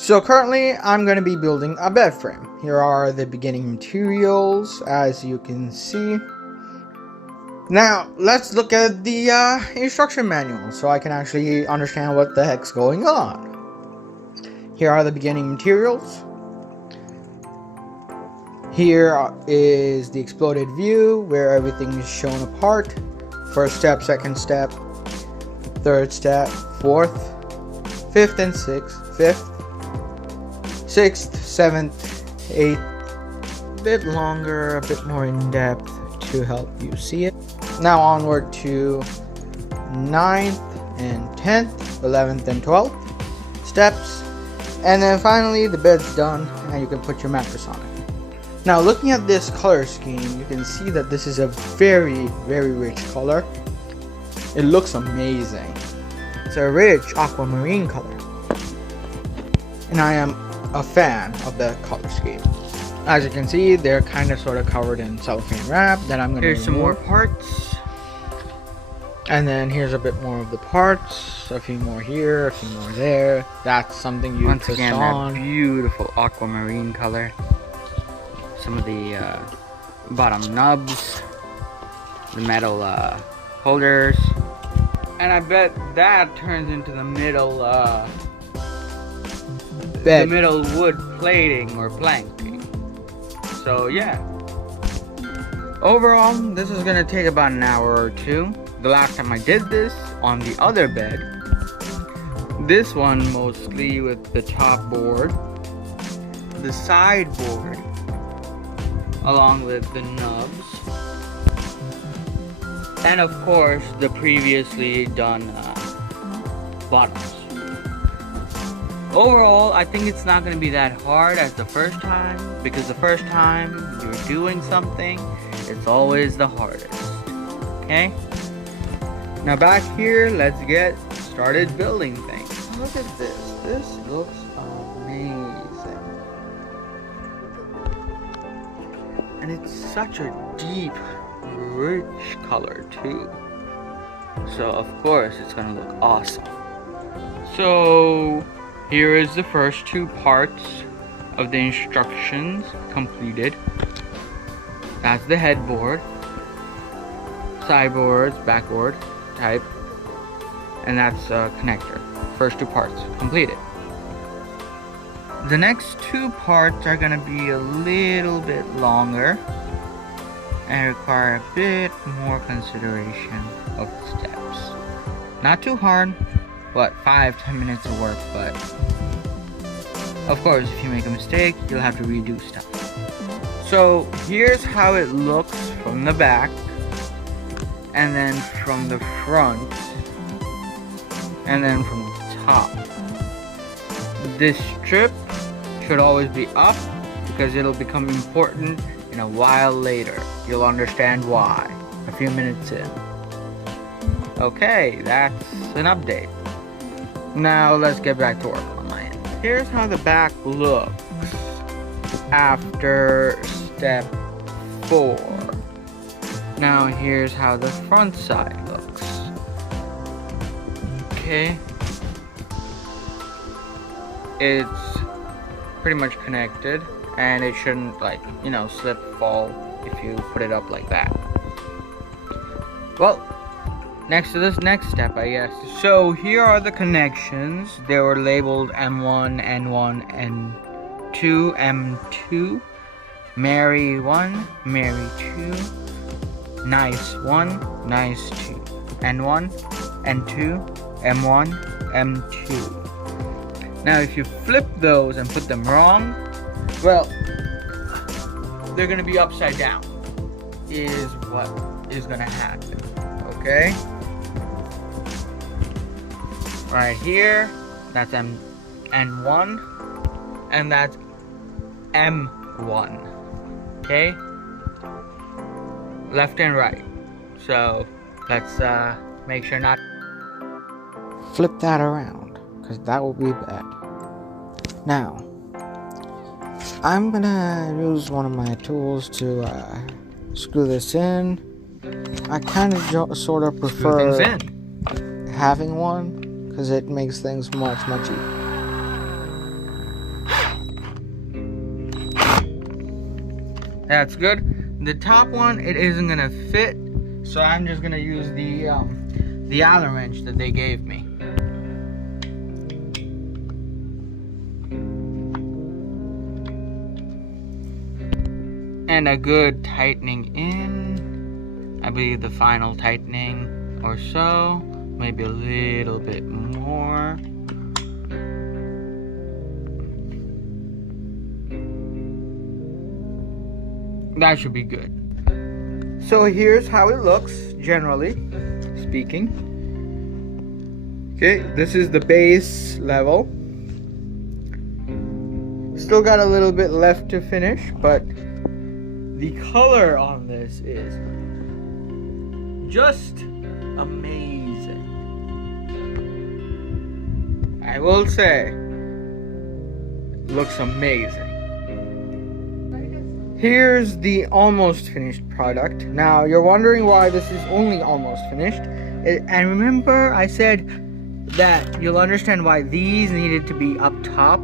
So currently I'm going to be building a bed frame. Here are the beginning materials, as you can see. Now let's look at the instruction manual so I can actually understand what the heck's going on. Here are the beginning materials. Here is the exploded view where everything is shown apart. First step, second step, third step, fourth, fifth and sixth, sixth, seventh, eighth, a bit longer, a bit more in depth to help you see it. Now onward to 9th and 10th, 11th and 12th steps, and then finally the bed's done and you can put your mattress on it. Now looking at this color scheme, you can see that this is a very rich color. It looks amazing. It's a rich aquamarine color, and I am a fan of the color scheme. As you can see, they're kind of sort of covered in cellophane wrap that I'm going to remove. Here's some more parts. And then here's a bit more of the parts. A few more here, a few more there. That's something you once put again on. That beautiful aquamarine color. Some of the bottom nubs, the metal holders, and I bet that turns into the middle bed. The middle wood plating or planking. So yeah, overall this is gonna take about an hour or two. The last time I did this on the other bed, this one mostly with the top board, the side board, along with the nubs, and of course the previously done bottoms. Overall, I think it's not going to be that hard as the first time, because the first time you're doing something, it's always the hardest. Okay? Now back here, let's get started building things. Look at this. This looks amazing. And it's such a deep, rich color too. So of course it's gonna look awesome. So here is the first two parts of the instructions completed. That's the headboard, sideboards, backboard type, and that's a connector. First two parts completed. The next two parts are gonna be a little bit longer and require a bit more consideration of the steps. Not too hard, but 5-10 minutes of work, but of course if you make a mistake, you'll have to redo stuff. So here's how it looks from the back, and then from the front, and then from the top. This strip should always be up because it'll become important in a while later. You'll understand why a few minutes in. Okay, that's an update. Now let's get back to work on my end. Here's how the back looks after step 4. Now here's how the front side looks. Okay. It's pretty much connected, and it shouldn't, like, you know, slip, fall if you put it up like that. Well, next to this next step, I guess. So here are the connections. They were labeled M1, N1, N2, M2, Mary 1, Mary 2, Nice 1, Nice 2, N1, N2, M1, M2. Now if you flip those and put them wrong, well, they're gonna be upside down, is what is gonna happen. Okay? Right here, that's N1, and that's M1. Okay? Left and right. So let's make sure not Flip that around, because that will be bad. Now, I'm gonna use one of my tools to screw this in. I kind of sort of prefer having one because it makes things much easier. That's good. The top one, it isn't gonna fit, so I'm just gonna use the Allen wrench that they gave me. And a good tightening in. I believe the final tightening or so, maybe a little bit more. That should be good. So here's how it looks, generally speaking. Okay, this is the base level. Still got a little bit left to finish, but the color on this is just amazing. I will say, looks amazing. Here's the almost finished product. Now, you're wondering why this is only almost finished. And remember, I said that you'll understand why these needed to be up top.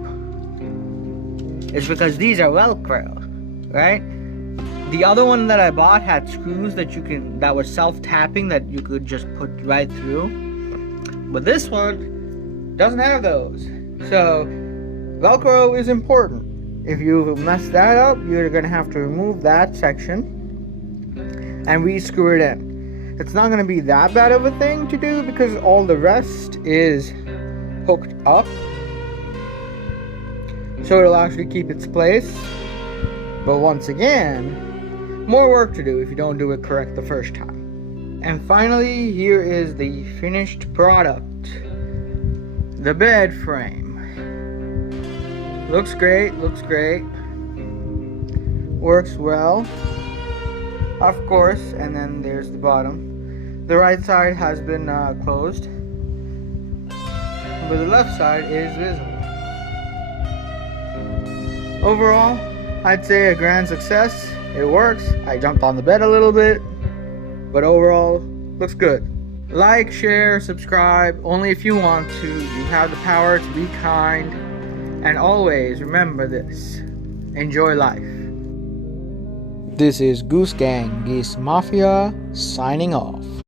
It's because these are Velcro, right? The other one that I bought had screws that were self-tapping that you could just put right through. But this one doesn't have those. So, Velcro is important. If you mess that up, you're going to have to remove that section and re-screw it in. It's not going to be that bad of a thing to do because all the rest is hooked up. So it'll actually keep its place. But once again, more work to do if you don't do it correct the first time. And finally, here is the finished product. The bed frame. Looks great, works well, of course. And then there's the bottom. The right side has been closed, but the left side is visible. Overall, I'd say a grand success. It works. I jumped on the bed a little bit, but overall, looks good. Like, share, subscribe, only if you want to. You have the power to be kind. And always remember this, enjoy life. This is Goose Gang Geese Mafia signing off.